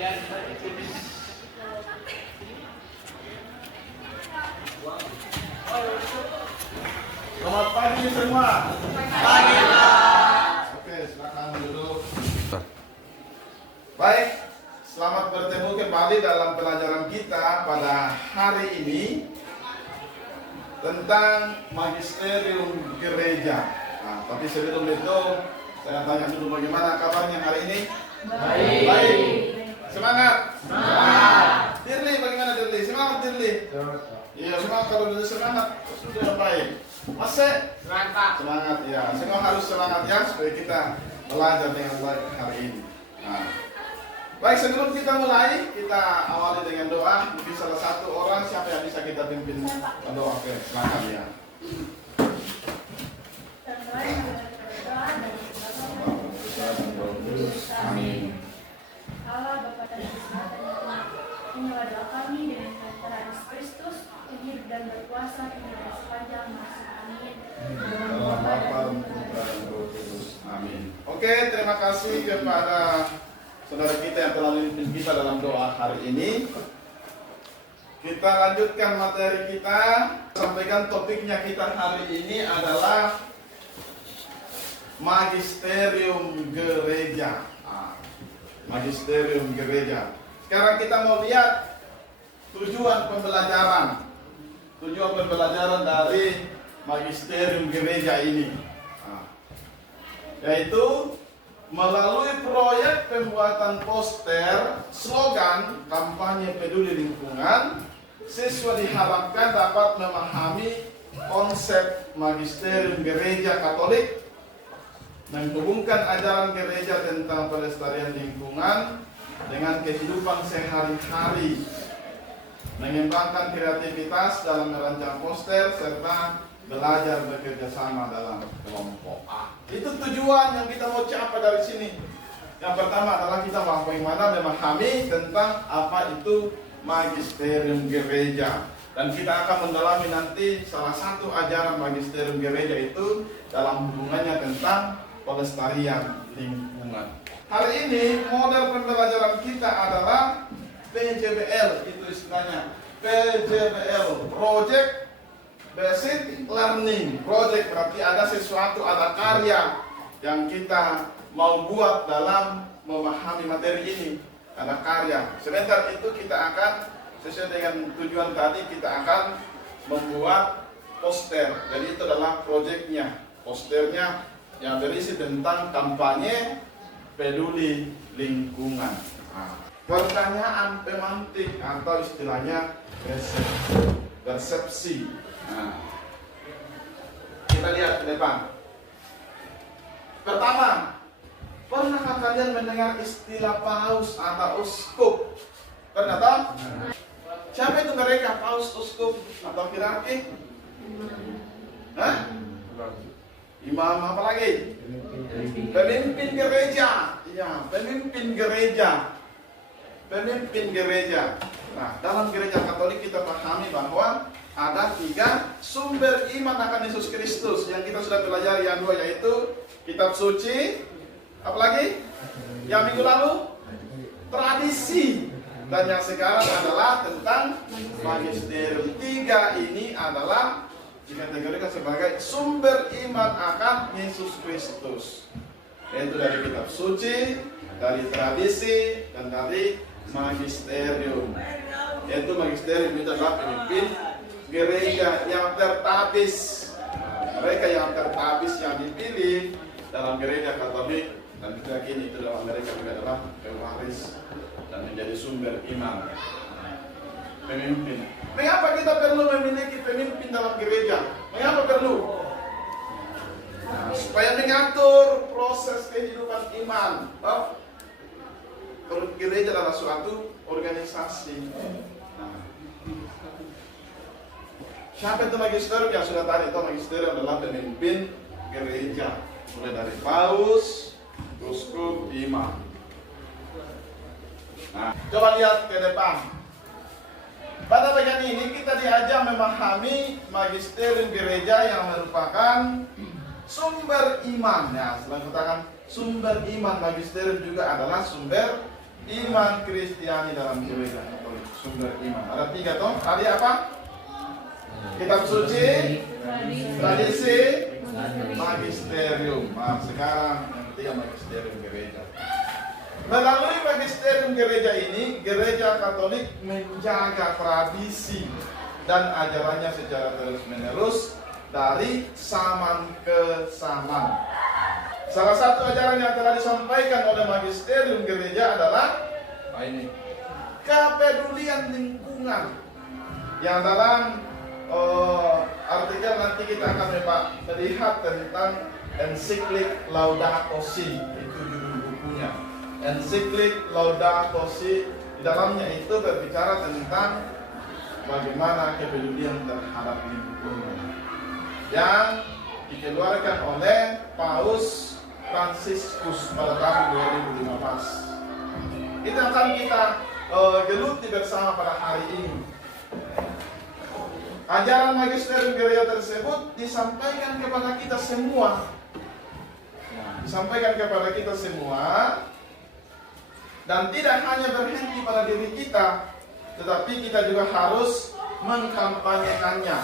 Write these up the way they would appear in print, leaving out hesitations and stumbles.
Selamat pagi semua. Pagi, Pak. Oke, silakan duduk. Baik, selamat bertemu kembali dalam pelajaran kita pada hari ini tentang magisterium gereja. Nah, tapi sebelum itu saya tanya dulu bagaimana kabarnya hari ini? Baik. Baik. Semangat. Semangat. Dirli, bagaimana Dirli? Semangat Dirli. Iya, semangat. Kalau dulu semangat sudah baik. Masih Semangat, Pak. semangat ya. Semua harus semangat ya supaya kita belajar dengan baik hari ini. Nah, baik, sebelum kita mulai, kita awali dengan doa. Mungkin salah satu orang siapa yang bisa kita pimpin doa? Oke, silakan ya. Amin. Allah Bapa dan inilah doa kami dengan kehadiran Yesus Kristus yang hidup dan berkuasa kini dan sepanjang masa. Amin. Dalam Bapa, Putra, dan Roh Kudus. Amin. Oke, terima kasih kepada saudara kita yang telah memimpin kita dalam doa hari ini. Kita lanjutkan materi kita. Sampaikan topiknya kita hari ini adalah magisterium gereja. Magisterium gereja. Sekarang kita mau lihat tujuan pembelajaran. Tujuan pembelajaran dari magisterium gereja ini. Yaitu melalui proyek pembuatan poster, slogan, kampanye peduli lingkungan, siswa diharapkan dapat memahami konsep magisterium gereja Katolik, menghubungkan ajaran gereja tentang pelestarian lingkungan dengan kehidupan sehari-hari, mengembangkan kreativitas dalam merancang poster, serta belajar bekerja sama dalam kelompok. Itu tujuan yang kita mau capai dari sini. Yang pertama adalah kita bagaimana memahami tentang apa itu magisterium gereja. Dan kita akan mendalami nanti salah satu ajaran magisterium gereja itu dalam hubungannya tentang pelestarian lingkungan. Hari ini model pembelajaran kita adalah PJBL, itu istilahnya. PJBL, Project Basic Learning. Project berarti ada sesuatu, ada karya yang kita mau buat dalam memahami materi ini. Ada karya. Sebentar itu kita akan sesuai dengan tujuan tadi, kita akan membuat poster. Jadi itu adalah proyeknya. Posternya yang berisi tentang kampanye peduli lingkungan. Pertanyaan pemantik atau istilahnya persepsi. Kita lihat ke depan. Pertama, pernahkah kalian mendengar istilah paus atau uskup? Pernah tahu? Siapa itu mereka? Paus, uskup, atau hierarki? Imam apa lagi? Pemimpin gereja. Iya, pemimpin gereja. Pemimpin gereja. Nah, dalam gereja Katolik kita pahami bahwa ada 3 sumber iman akan Yesus Kristus yang kita sudah pelajari. Yang 2 yaitu kitab suci. Apalagi? Yang minggu lalu? Tradisi. Dan yang sekarang adalah tentang magisterium. 3 ini adalah dikategorikan sebagai sumber iman akan Yesus Kristus, yaitu dari kitab suci, dari tradisi, dan dari magisterium. Yaitu magisterium itu adalah pemimpin gereja yang tertabis. Mereka yang tertabis yang dipilih dalam gereja Katolik, dan kita yakini itu dalam mereka juga adalah pewaris dan menjadi sumber iman. Pemimpin. Mengapa kita perlu memiliki pemimpin dalam gereja? Mengapa perlu? Supaya mengatur proses kehidupan iman. Gereja adalah suatu organisasi. Siapa itu magisterium? Yang sudah tadi itu magisterium adalah pemimpin gereja. Mulai dari paus, uskup, imam. Nah, coba lihat ke depan. Pada bagian ini kita diajak memahami magisterium gereja yang merupakan sumber iman. Ya, selain katakan sumber iman, magisterium juga adalah sumber iman Kristiani dalam gereja Katolik, sumber iman. Ada 3 toh. Tadi apa? Kitab suci, tradisi, magisterium. Nah, sekarang yang ketiga magisterium gereja. Melalui magisterium gereja ini, gereja Katolik menjaga tradisi dan ajarannya secara terus-menerus dari zaman ke zaman. Salah satu ajaran yang telah disampaikan oleh magisterium gereja adalah ini, kepedulian lingkungan, yang dalam artikel nanti kita akan melihat tentang ensiklik Laudato Si, itu judul bukunya. Ensiklik Laudato Si, di dalamnya itu berbicara tentang bagaimana kepedulian terhadap lingkungan yang dikeluarkan oleh Paus Fransiskus pada tahun 2015. Itu akan kita geluti bersama pada hari ini. Ajaran magisterium gereja tersebut disampaikan kepada kita semua. Disampaikan kepada kita semua, dan tidak hanya berhenti pada diri kita, tetapi kita juga harus mengkampanyekannya.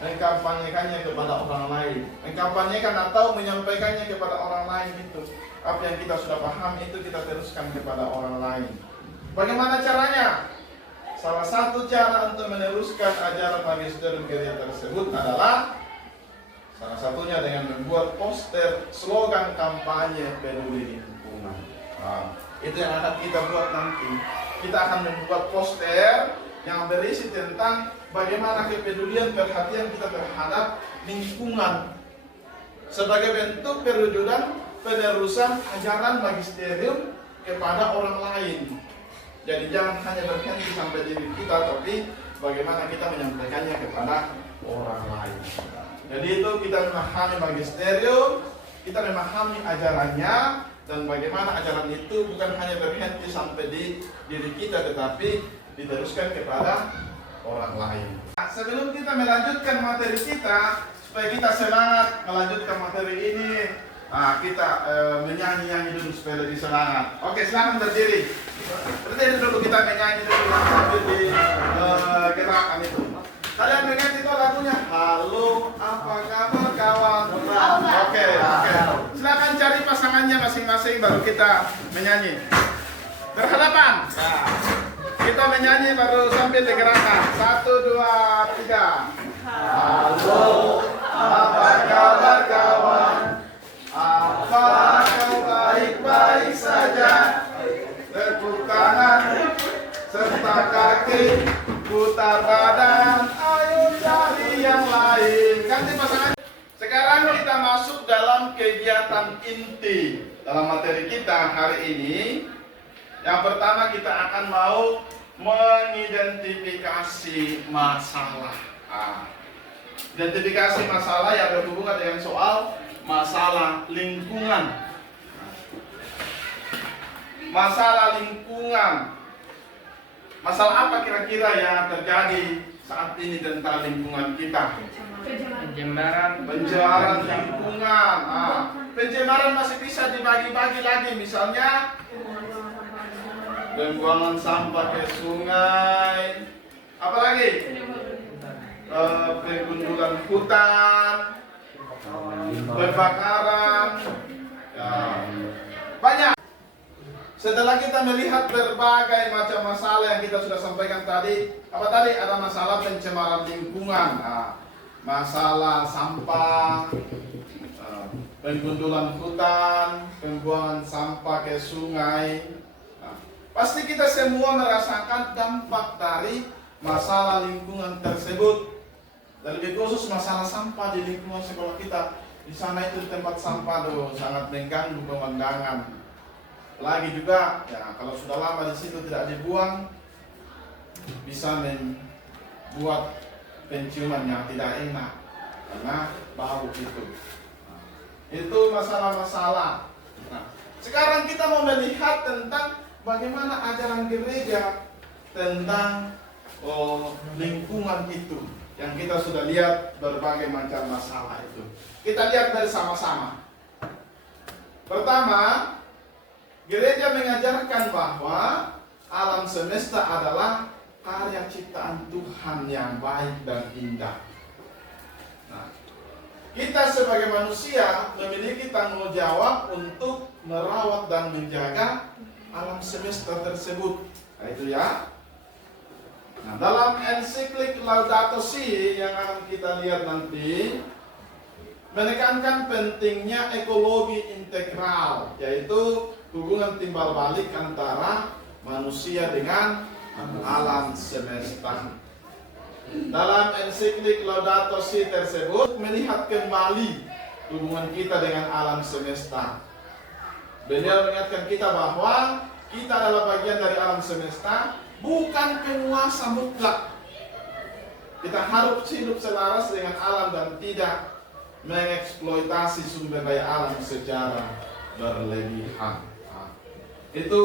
Mengkampanyekannya kepada orang lain. Mengkampanyekan atau menyampaikannya kepada orang lain itu. Apa yang kita sudah paham itu kita teruskan kepada orang lain. Bagaimana caranya? Salah satu cara untuk meneruskan ajaran magisterium gereja tersebut adalah salah satunya dengan membuat poster slogan kampanye peduli lingkungan. Itu yang akan kita buat nanti. Kita akan membuat poster yang berisi tentang bagaimana kepedulian perhatian kita terhadap lingkungan sebagai bentuk perwujudan penerusan ajaran magisterium kepada orang lain. Jadi jangan hanya berhenti sampai diri kita, tapi bagaimana kita menyampaikannya kepada orang lain. Jadi itu kita memahami magisterium, kita memahami ajarannya, dan bagaimana ajaran itu bukan hanya berhenti sampai di diri kita, tetapi diteruskan kepada orang lain. Sebelum kita melanjutkan materi kita, supaya kita semangat melanjutkan materi ini, kita menyanyi-nyanyi dulu supaya lebih semangat. Oke, silakan berdiri. Berdiri dulu, kita menyanyi dulu sambil di gerakan itu. Kalian mengerti itu lagunya? Halo, apa kabar kawan? Oke. Silakan cari pasangannya masing-masing baru kita menyanyi. Berhadapan. Kita menyanyi baru sambil digerakan. 1, 2, 3. Halo, apa kabar kawan? Apa kau baik-baik saja? Tepuk tangan serta kaki, putar badan, ayo cari yang lain. Ganti pasangan. Sekarang kita masuk dalam kegiatan inti dalam materi kita hari ini. Yang pertama kita akan mau mengidentifikasi masalah. Identifikasi masalah yang berhubungan dengan soal masalah lingkungan. Masalah lingkungan. Masalah apa kira-kira yang terjadi saat ini tentang lingkungan kita? Pencemaran lingkungan. Pencemaran masih bisa dibagi-bagi lagi, misalnya pembuangan sampah ke sungai. Apalagi? Penggundulan hutan, pembakaran, banyak. Setelah kita melihat berbagai macam masalah yang kita sudah sampaikan tadi, apa tadi? Ada masalah pencemaran lingkungan, masalah sampah, penggundulan hutan, pembuangan sampah ke sungai. Pasti kita semua merasakan dampak dari masalah lingkungan tersebut. Dan lebih khusus masalah sampah di lingkungan sekolah kita. Di sana itu tempat sampah sangat mengganggu pemandangan. Lagi juga, ya kalau sudah lama di situ tidak dibuang, bisa membuat penciuman yang tidak enak karena bau itu. Itu masalah-masalah. Sekarang kita mau melihat tentang bagaimana ajaran gereja tentang lingkungan itu. Yang kita sudah lihat berbagai macam masalah itu. Kita lihat dari sama-sama. Pertama, Gereja mengajarkan bahwa alam semesta adalah karya ciptaan Tuhan yang baik dan indah. Nah, kita sebagai manusia memiliki tanggung jawab untuk merawat dan menjaga alam semesta tersebut. Nah, itu ya. Nah, dalam ensiklik Laudato Si yang akan kita lihat nanti menekankan pentingnya ekologi integral, yaitu hubungan timbal balik antara manusia dengan alam semesta. Dalam ensiklik Laudato Si tersebut melihat kembali hubungan kita dengan alam semesta. Beliau mengingatkan kita bahwa kita adalah bagian dari alam semesta, bukan penguasa mutlak. Kita harus hidup selaras dengan alam dan tidak mengeksploitasi sumber daya alam secara berlebihan. Nah, itu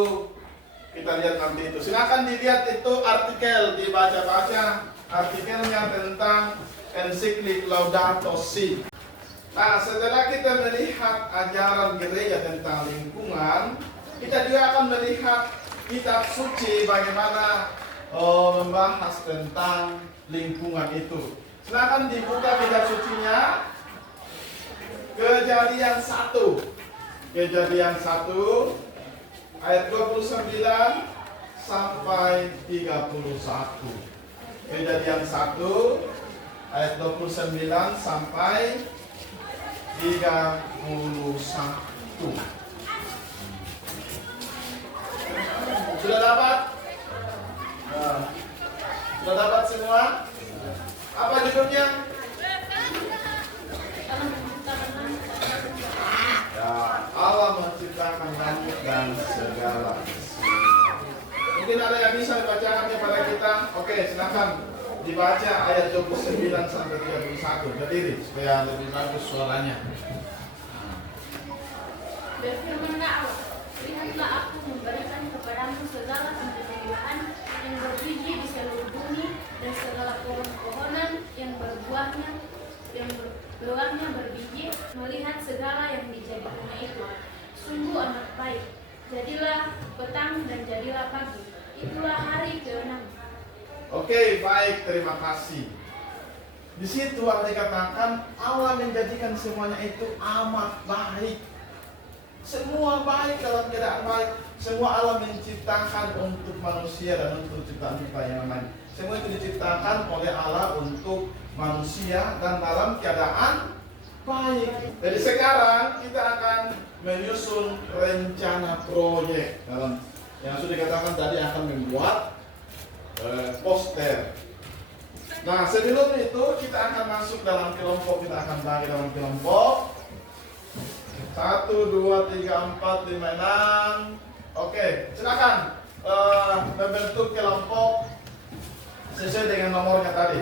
kita lihat nanti itu. Silakan dilihat itu artikel, dibaca-baca artikelnya tentang ensiklik Laudato Si. Nah, setelah kita melihat ajaran gereja tentang lingkungan, kita juga akan melihat kitab suci bagaimana membahas tentang lingkungan itu. Silakan dibuka kitab sucinya. Kejadian 1. Kejadian 1 ayat 29 sampai 31. Kejadian 1 ayat 29 sampai 31. Sudah dapat? Nah, sudah dapat semua? Apa judulnya? Ya, Allah menciptakan langit dan segala isinya. Mungkin ada yang bisa dibacakan kepada kita? Oke, silakan dibaca ayat 29 sampai 31. Berdiri supaya lebih bagus suaranya. Berfirmanlah Allah, lihatlah aku memberikan kepadamu segala tumbuh-tumbuhan yang berbiji di seluruh bumi dan segala pohon-pohonan yang berbuahnya berbiji, melihat segala yang dijadikannya itu. Sungguh amat baik. Jadilah petang dan jadilah pagi. Itulah hari ke-6. Oke, baik, terima kasih. Di situ Allah dikatakan Allah menjadikan semuanya itu amat baik. Semua baik dalam keadaan baik. Semua Allah menciptakan untuk manusia dan untuk ciptaan kita yang lain. Semua itu diciptakan oleh Allah untuk manusia dan dalam keadaan baik. Jadi sekarang kita akan menyusun rencana proyek dalam yang sudah dikatakan tadi akan membuat poster. Nah, sebelum itu kita akan masuk dalam kelompok, kita akan bagi dalam kelompok 1, 2, 3, 4, 5, 6. Oke, silakan membentuk kelompok sesuai dengan nomornya tadi.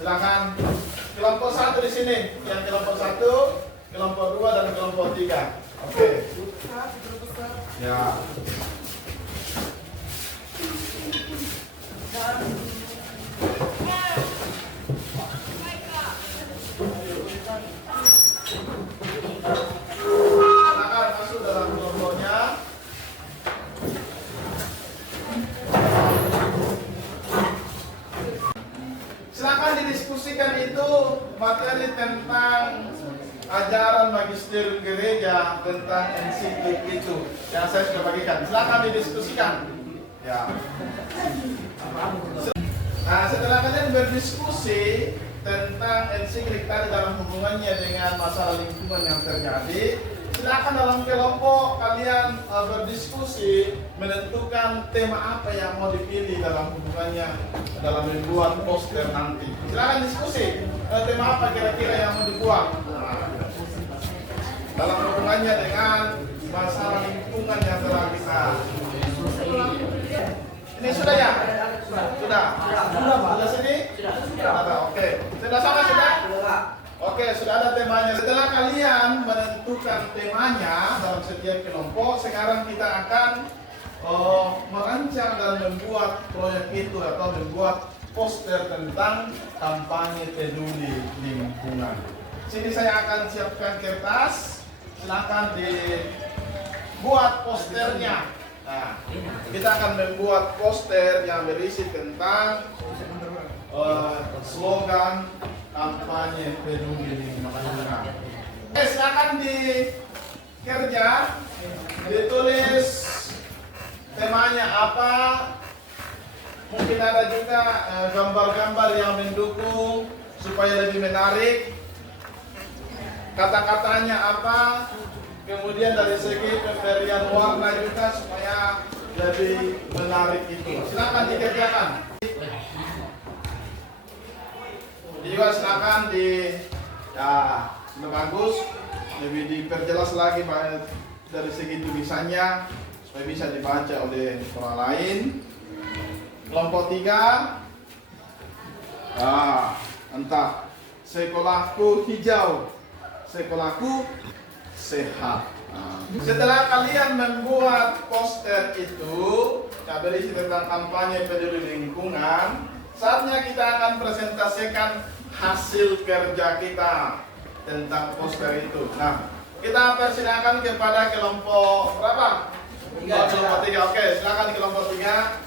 Silakan kelompok 1 di sini, yang kelompok 1, kelompok 2 dan kelompok 3. Oke. Ya. Silakan masuk dalam kelompoknya. Silakan didiskusikan itu materi tentang ajaran magisterium gereja tentang ensiklik itu yang saya sudah bagikan. Silakan didiskusikan. Ya. Nah, setelah kalian berdiskusi tentang ensiklik tadi dalam hubungannya dengan masalah lingkungan yang terjadi, silakan dalam kelompok kalian berdiskusi menentukan tema apa yang mau dipilih dalam hubungannya dalam membuat poster nanti. Silakan diskusi tema apa kira-kira yang mau dibuat dalam hubungannya dengan masalah lingkungan yang telah kita. Ini sudah ya? Sudah sini? Ada, oke. Sudah sama sudah? Oke, sudah ada temanya. Setelah kalian menentukan temanya dalam setiap kelompok, sekarang kita akan merancang dan membuat proyek itu atau membuat poster tentang kampanye peduli lingkungan. Sini saya akan siapkan kertas. Silakan buat posternya. Nah, kita akan membuat poster yang berisi tentang slogan kampanye peduli lingkungan. Silakan dikerja, ditulis temanya apa. Mungkin ada juga gambar-gambar yang mendukung supaya lebih menarik. Kata-katanya apa? Kemudian dari segi pemberian warna juga supaya lebih menarik itu. Silakan dikerjakan. Juga silakan sudah bagus, lebih diperjelas lagi dari segi tulisannya supaya bisa dibaca oleh orang lain. Kelompok 3, entah sekolahku hijau, sekolahku sehat. Setelah kalian membuat poster itu yang berisi tentang kampanye peduli lingkungan, saatnya kita akan presentasikan hasil kerja kita tentang poster itu. Nah, kita persilakan kepada kelompok berapa? Kelompok 3. Oke, silakan di kelompok 3.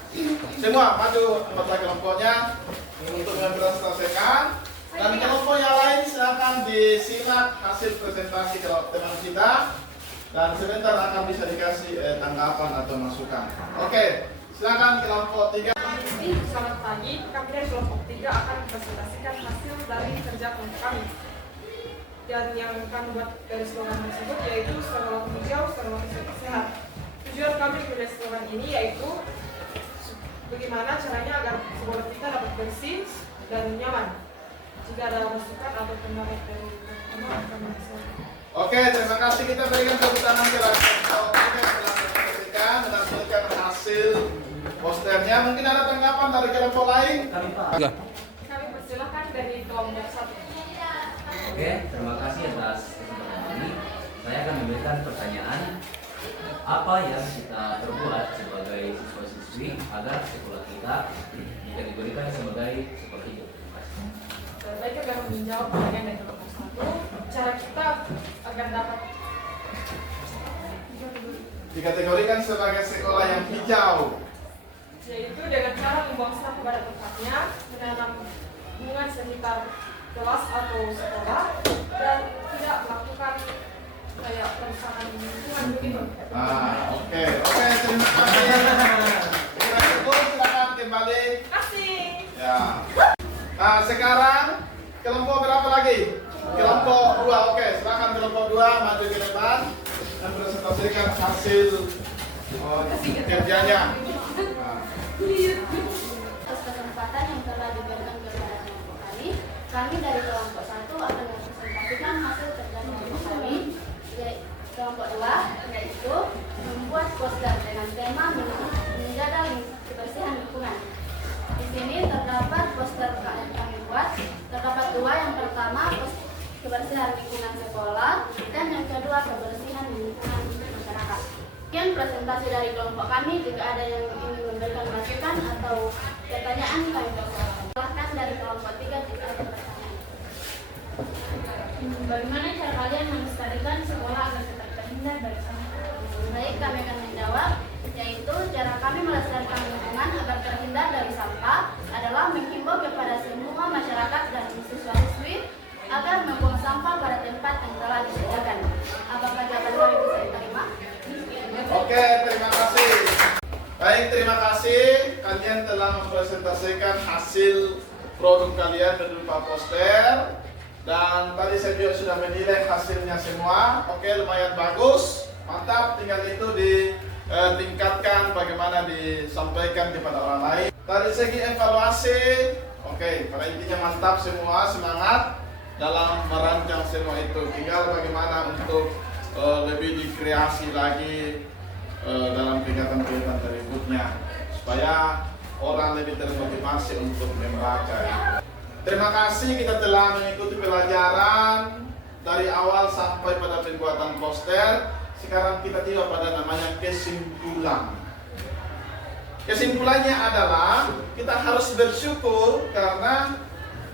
Semua maju anggota kelompoknya untuk mempresentasikan. Dan kelompok yang lain silakan disimak hasil presentasi teman kita. Dan sebentar akan bisa dikasih tanggapan atau masukan. Oke, silakan kelompok 3. Selamat pagi, kami dari kelompok 3 akan mempresentasikan hasil dari kerja kelompok kami. Dan yang kami buat dari slogan tersebut yaitu sekolah hijau, sekolah sehat. Tujuan kami memilih slogan ini yaitu bagaimana caranya agar sekolah kita dapat bersih dan nyaman. Jika ada masukan atau pendapat dari teman-teman akan disampaikan. Oke, terima kasih. Kita berikan tepuk tangan kepada kelompok 3 yang telah mempresentasikan dan menampilkan hasil posternya. Mungkin ada tanggapan dari kelompok lain? Kami persilahkan dari kelompok 1. Oke, terima kasih atas kesempatan ini. Saya akan memberikan pertanyaan, apa yang kita perbuat sebagai siswa-siswi agar sekolah kita dikategorikan sebagai sekolah hijau? Terima kasih. Baik, akan menjawab pertanyaan dari kelompok 1. Cara kita agar dapat Dikategorikan sebagai sekolah yang hijau. yaitu dengan cara membuang sampah pada tempatnya, menanam bunga sekitar kelas atau sekolah, dan tidak melakukan kayak perusahaan lingkungan begitu. Oke, terima kasih. Kita cukup, silakan kembali. Kasih. Ya. Nah, sekarang kelompok berapa lagi? Kelompok 2. Oke, silakan kelompok 2 maju ke depan dan presentasikan hasil kerjanya. Atas kesempatan yang telah diberikan kepada kelompok kami dari kelompok 1 akan mempresentasikan hasil kerja kelompok kami. Kelompok 2 yaitu membuat poster dengan tema menjaga kebersihan lingkungan. Di sini terdapat poster yang kami buat. Terdapat 2, yang pertama kebersihan lingkungan sekolah dan yang kedua kebersihan lingkungan masyarakat. Sekian presentasi dari kelompok kami. Jika ada yang ingin memberikan masukan atau pertanyaan, kami persilakan. Silahkan dari kelompok 3 jika ada pertanyaan. Bagaimana cara kalian melestarikan sekolah agar tetap terhindar dari sampah? Baik, kami akan menjawab, yaitu cara kami melestarikan lingkungan agar terhindar dari sampah adalah menghimbau kepada semua masyarakat dan siswa-siswi agar membuang sampah pada tempat yang telah disediakan. Apakah jawaban kami bisa diterima? Oke, terima kasih. Baik, terima kasih. Kalian telah mempresentasikan hasil produk kalian berupa poster. Dan tadi saya juga sudah menilai hasilnya semua. Oke, lumayan bagus. Mantap, tinggal itu ditingkatkan bagaimana disampaikan kepada orang lain. Dari segi evaluasi, oke, pada intinya mantap semua, semangat dalam merancang semua itu. Tinggal bagaimana untuk lebih dikreasi lagi dalam kegiatan-kegiatan berikutnya supaya orang lebih termotivasi untuk membaca. Terima kasih, kita telah mengikuti pelajaran dari awal sampai pada pembuatan poster. Sekarang kita tiba pada namanya kesimpulan. Kesimpulannya adalah kita harus bersyukur karena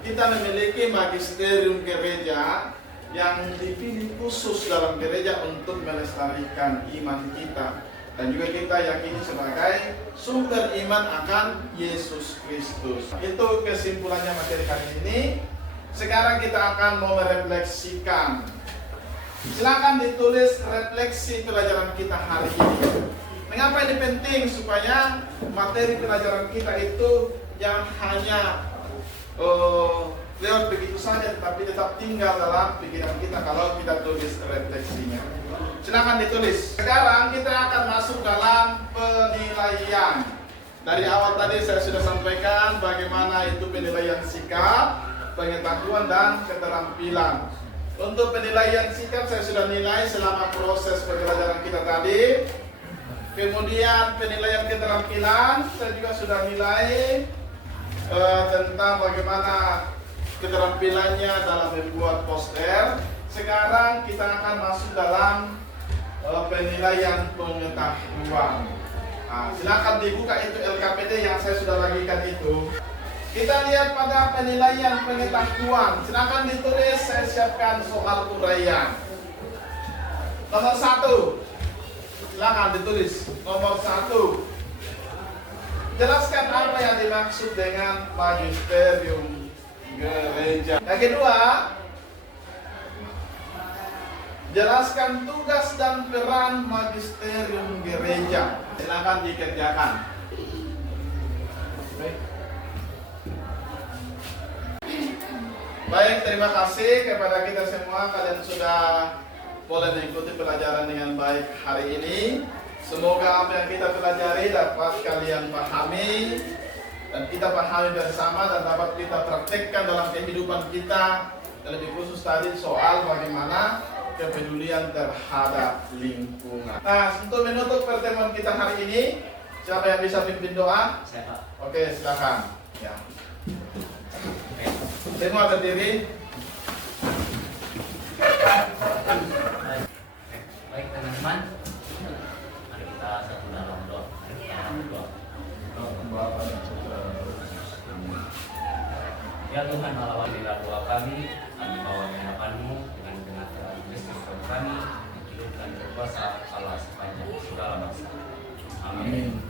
kita memiliki magisterium gereja yang dipilih khusus dalam gereja untuk melestarikan iman kita, dan juga kita yakini sebagai sumber iman akan Yesus Kristus. Itu kesimpulannya materi kali ini. Sekarang kita akan mau merefleksikan. Silakan ditulis refleksi pelajaran kita hari ini. Mengapa ini penting? Supaya materi pelajaran kita itu yang hanya lewat begitu saja, tetapi tetap tinggal dalam pikiran kita kalau kita tulis refleksinya. Silakan ditulis. Sekarang kita akan masuk dalam penilaian. Dari awal tadi saya sudah sampaikan bagaimana itu penilaian sikap, pengetahuan, dan keterampilan. Untuk penilaian sikap saya sudah nilai selama proses pembelajaran kita tadi. Kemudian penilaian keterampilan saya juga sudah nilai tentang bagaimana keterampilannya dalam membuat poster. Sekarang kita akan masuk dalam penilaian pengetahuan. Nah, silakan dibuka itu LKPD yang saya sudah bagikan itu. Kita lihat pada penilaian pengetahuan. Silakan ditulis, saya siapkan soal uraian. Nomor 1. Silakan ditulis. Nomor 1. Jelaskan apa yang dimaksud dengan magisterium gereja. Yang kedua, jelaskan tugas dan peran magisterium gereja. Silakan dikerjakan. Baik, terima kasih kepada kita semua. Kalian sudah boleh mengikuti pelajaran dengan baik hari ini. Semoga apa yang kita pelajari dapat kalian pahami dan kita pahami bersama dan dapat kita praktekkan dalam kehidupan kita. Lebih khusus tadi soal bagaimana kepedulian terhadap lingkungan. Nah, untuk menutup pertemuan kita hari ini, siapa yang bisa pimpin doa? Saya, Pak. Oke, silakan. Ya. Semua berdiri. Baik teman-teman, mari kita satu dalam doa. Ya Tuhan Allah, wadilah doa kami bawa hadapan-Mu dengan benar terang Kristus Tuhan kami, hidup dan berkuasa Allah sepanjang segala masa. Amin.